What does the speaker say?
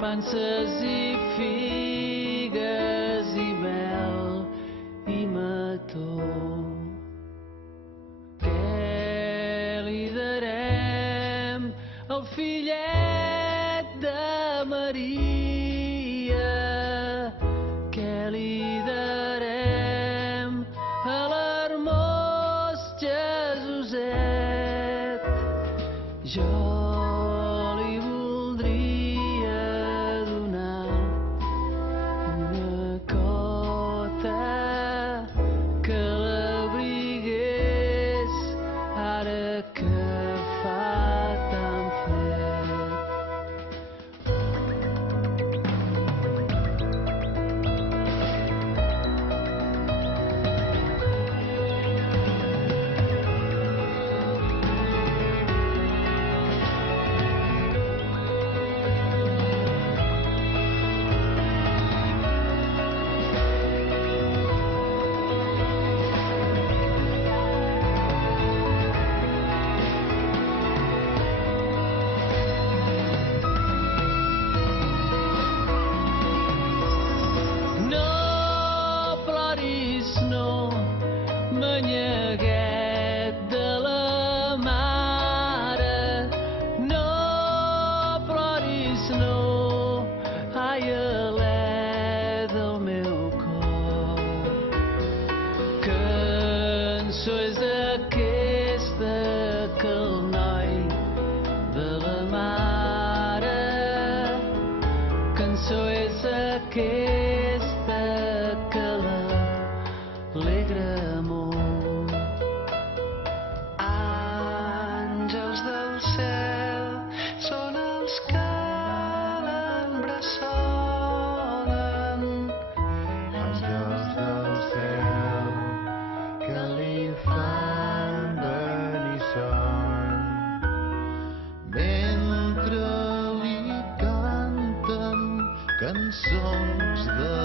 panses i figues i mel i mató. Què li darem al fillet de Maria? Què li darem a l'hermós Jesuset? Jo li voldria donar una cota que l'abrigués ara que fa tan fred. Manyeguet de la mare, no ploris, no, ai, alè del meu cor. Cançó és aquesta que el noi de la mare, cançó és aquesta que l'alegra molt. Àngels del cel són els que l'embressolen. Àngels del cel que li fan venir son mentre li canten cançons de